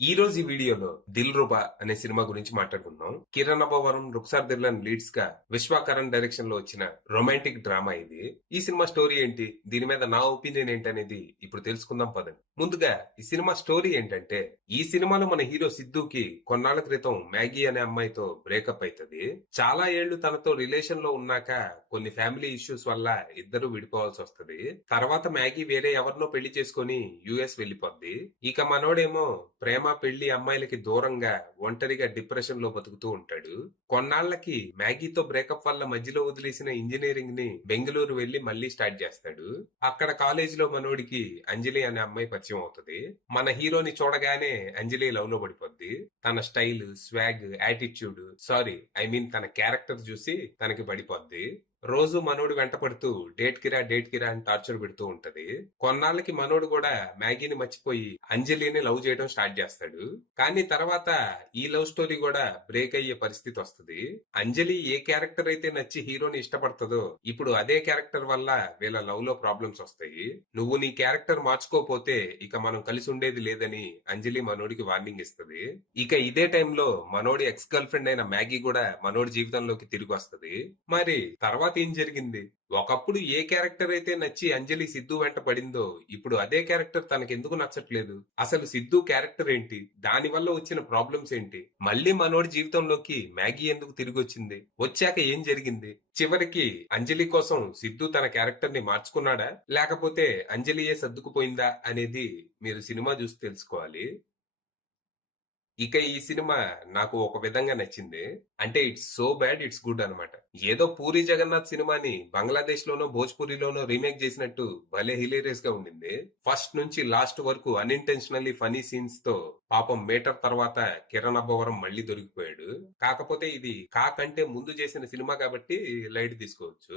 ఈ రోజు ఈ వీడియోలో దిల్ రుబా అనే సినిమా గురించి మాట్లాడుకుందాం. కిరణ్ అబ్బవరం, రుక్సార్ దిల్లన్ లీడ్స్ గా విశ్వకరణ్ డైరెక్షన్ లో వచ్చిన రొమాంటిక్ డ్రామా ఇది. ఈ సినిమా స్టోరీ ఏంటి, దీని మీద నా ఒపీనియన్ ఏంటనేది ఇప్పుడు తెలుసుకుందాం పదండి. ముందుగా ఈ సినిమా స్టోరీ ఏంటంటే, ఈ సినిమాలో మన హీరో సిద్ధుకి కొన్నాళ్ల క్రితం మ్యాగీ అనే అమ్మాయితో బ్రేకప్ అవుతుంది. చాలా ఏళ్లు తనతో రిలేషన్ లో ఉన్నాక కొన్ని ఫ్యామిలీ ఇష్యూస్ వల్ల ఇద్దరు విడిపోవాల్సి వస్తుంది. తర్వాత మ్యాగీ వేరే ఎవరినో పెళ్లి చేసుకుని యుఎస్ వెళ్లిపోద్ది. ఇక మనోడేమో ప్రేమ పెళ్లి అమ్మాయిలకి దూరంగా ఒంటరిగా డిప్రెషన్ లో బతుకుతూ ఉంటాడు. కొన్నాళ్లకి మ్యాగీతో బ్రేకప్ వల్ల మధ్యలో వదిలేసిన ఇంజనీరింగ్ ని బెంగళూరు వెళ్లి మళ్లీ స్టార్ట్ చేస్తాడు. అక్కడ కాలేజ్ లో మనోడికి అంజలి అనే అమ్మాయి పరిచయం అవుతుంది. మన హీరోని చూడగానే అంజలి లవ్ లో పడిపోద్ది. తన style, swag, attitude, I mean తన క్యారెక్టర్ చూసి తనకి పడిపోద్ది. రోజు మనోడు వెంట పడుతూ డేట్ కిరా అని టార్చర్ పెడుతూ ఉంటది. కొన్నాళ్ళకి మనోడు కూడా మ్యాగీని మర్చిపోయి అంజలిని లవ్ చేయడం స్టార్ట్ చేస్తాడు. కానీ తర్వాత ఈ లవ్ స్టోరీ కూడా బ్రేక్ అయ్యే పరిస్థితి వస్తుంది. అంజలి ఏ క్యారెక్టర్ అయితే నచ్చి హీరోని ఇష్టపడుతుందో ఇప్పుడు అదే క్యారెక్టర్ వల్ల వీళ్ళ లవ్ లో ప్రాబ్లమ్స్ వస్తాయి. నువ్వు నీ క్యారెక్టర్ మార్చుకోపోతే ఇక మనం కలిసి ఉండేది లేదని అంజలి మనోడికి వార్నింగ్ ఇస్తుంది. ఇక ఇదే టైంలో మనోడి ఎక్స్ గర్ల్ ఫ్రెండ్ అయిన మ్యాగీ కూడా మనోడి జీవితంలోకి తిరిగి వస్తుంది. మరి తర్వాత ఏం జరిగింది? ఒకప్పుడు ఏ క్యారెక్టర్ అయితే నచ్చి అంజలి సిద్ధు వెంట పడిందో ఇప్పుడు అదే క్యారెక్టర్ తనకెందుకు నచ్చట్లేదు? అసలు సిద్ధు క్యారెక్టర్ ఏంటి, దాని వల్ల వచ్చిన ప్రాబ్లమ్స్ ఏంటి, మళ్ళీ మనోడి జీవితంలోకి మ్యాగీ ఎందుకు తిరిగి వచ్చింది, వచ్చాక ఏం జరిగింది, చివరికి అంజలి కోసం సిద్ధు తన క్యారెక్టర్ ని మార్చుకున్నాడా లేకపోతే అంజలియే సర్దుకుపోయిందా అనేది మీరు సినిమా చూసి తెలుసుకోవాలి. ఇక ఈ సినిమా నాకు ఒక విధంగా నచ్చింది. అంటే it's so bad it's good అనమాట. ఏదో పూరి జగన్నాథ్ సినిమాని బంగ్లాదేశ్ లోనో భోజ్పురిలోనో రీమేక్ చేసినట్టు భలే హిలేరియస్ గా ఉండింది. ఫస్ట్ నుంచి లాస్ట్ వరకు అన్ఇంటెన్షనల్లీ ఫనీ సీన్స్ తో పాపం మీటర్ తర్వాత కిరణ్ అబ్బవరం మళ్ళీ దొరికిపోయాడు. కాకపోతే ఇది కాకంటే ముందు చేసిన సినిమా కాబట్టి లైట్ తీసుకోవచ్చు.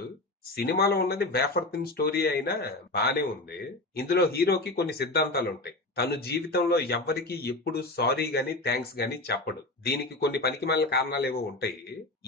సినిమాలో ఉన్నది వేఫర్ థిన్ స్టోరీ అయినా బానే ఉంది. ఇందులో హీరోకి కొన్ని సిద్ధాంతాలు ఉంటాయి. తను జీవితంలో ఎవ్వరికి ఎప్పుడు సారీ గాని థ్యాంక్స్ గాని చెప్పడు. దీనికి కొన్ని పనికిమాలిన కారణాలు ఏవో ఉంటాయి.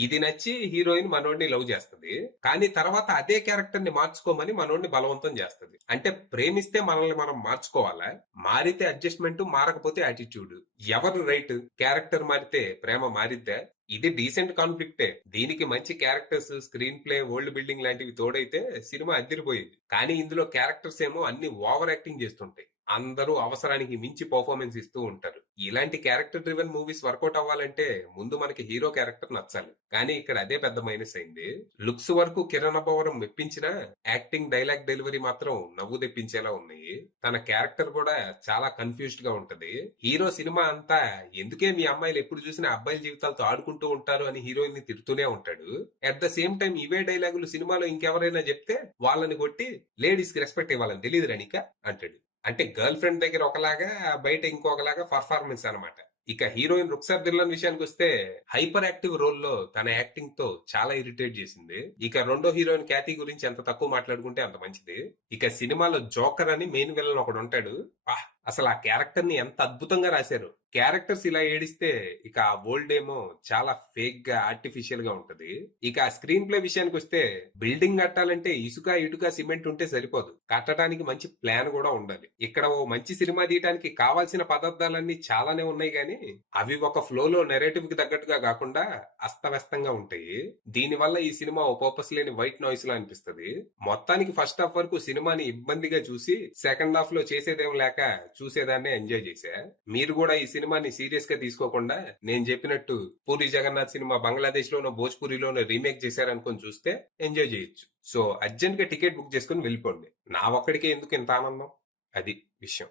ఇది నచ్చి హీరోయిన్ మనోడిని లవ్ చేస్తది. కానీ తర్వాత అదే క్యారెక్టర్ ని మార్చుకోమని మనోడిని బలవంతం చేస్తది. అంటే ప్రేమిస్తే మనల్ని మనం మార్చుకోవాలా, మారితే అడ్జస్ట్మెంట్, మారకపోతే యాటిట్యూడ్. ఎవరు రైట్? క్యారెక్టర్ మారితే ప్రేమ మారిద్దా? ఇది డీసెంట్ కాన్ఫ్లిక్టే. దీనికి మంచి characters, screen play, world building లాంటివి తోడైతే సినిమా అదిరిపోయింది. కానీ ఇందులో క్యారెక్టర్స్ ఏమో అన్ని ఓవర్ యాక్టింగ్ చేస్తుంటాయి. అందరూ అవసరానికి మించి పర్ఫార్మెన్స్ ఇస్తూ ఉంటారు. ఇలాంటి క్యారెక్టర్ డ్రివెన్ మూవీస్ వర్కౌట్ అవ్వాలంటే ముందు మనకి హీరో క్యారెక్టర్ నచ్చాలి. కానీ ఇక్కడ అదే పెద్ద మైనస్ అయింది. లుక్స్ వరకు కిరణ్ అబ్బవరం మెప్పించిన యాక్టింగ్, డైలాగ్ డెలివరీ మాత్రం నవ్వు తెప్పించేలా ఉన్నాయి. తన క్యారెక్టర్ కూడా చాలా కన్ఫ్యూజ్డ్ గా ఉంటది. హీరో సినిమా అంతా ఎందుకే మీ అమ్మాయిలు ఎప్పుడు చూసినా అబ్బాయిల జీవితాలతో ఆడుకుంటూ ఉంటారు అని హీరోయిన్ ని తిడుతూనే ఉంటాడు. అట్ ద సేమ్ టైం ఇవే డైలాగులు సినిమాలో ఇంకెవరైనా చెప్తే వాళ్ళని కొట్టి లేడీస్ కి రెస్పెక్ట్ ఇవ్వాలని తెలియదు రనిక అంటాడు. అంటే గర్ల్ ఫ్రెండ్ దగ్గర ఒకలాగా, బయట ఇంకొకలాగా పర్ఫార్మెన్స్ అనమాట. ఇక హీరోయిన్ రుక్సార్ దిల్లన్ విషయానికి వస్తే హైపర్ యాక్టివ్ రోల్ లో తన యాక్టింగ్ తో చాలా ఇరిటేట్ చేసింది. ఇక రెండో హీరోయిన్ ఖ్యాతి గురించి ఎంత తక్కువ మాట్లాడుకుంటే అంత మంచిది. ఇక సినిమాలో జోకర్ అని మెయిన్ విలన్ ఒకడు ఉంటాడు. అసలు ఆ క్యారెక్టర్ ని ఎంత అద్భుతంగా రాశారు. క్యారెక్టర్స్ ఇలా ఏడిస్తే ఇక ఆ వరల్డ్ ఏమో చాలా ఫేక్ గా, ఆర్టిఫిషియల్ గా ఉంటది. ఇక ఆ స్క్రీన్ ప్లే విషయానికి వస్తే బిల్డింగ్ కట్టాలంటే ఇసుక, ఇటుక, సిమెంట్ ఉంటే సరిపోదు. కట్టడానికి మంచి ప్లాన్ కూడా ఉండాలి. ఇక్కడ ఓ మంచి సినిమా తీయడానికి కావాల్సిన పదార్థాలన్నీ చాలానే ఉన్నాయి గానీ అవి ఒక ఫ్లో లో నెరేటివ్ కి తగ్గట్టుగా కాకుండా అస్తవ్యస్తంగా ఉంటాయి. దీని వల్ల ఈ సినిమా ఓ పర్పస్ లేని వైట్ నాయిస్ లా అనిపిస్తుంది. మొత్తానికి ఫస్ట్ హాఫ్ వరకు సినిమాని ఇబ్బందిగా చూసి సెకండ్ హాఫ్ లో చేసేదేం లేక చూసేదాన్నే ఎంజాయ్ చేశా. మీరు కూడా ఈ సినిమాని సీరియస్ గా తీసుకోకుండా నేను చెప్పినట్టు పూరి జగన్నాథ్ సినిమా బంగ్లాదేశ్ లోనో భోజ్పురిలోనో రీమేక్ చేశారనుకొని చూస్తే ఎంజాయ్ చేయొచ్చు. సో అర్జెంట్ గా టికెట్ బుక్ చేసుకుని వెళ్ళిపోండి. నా ఒక్కడికే ఎందుకు ఇంత ఆనందం, అది విషయం.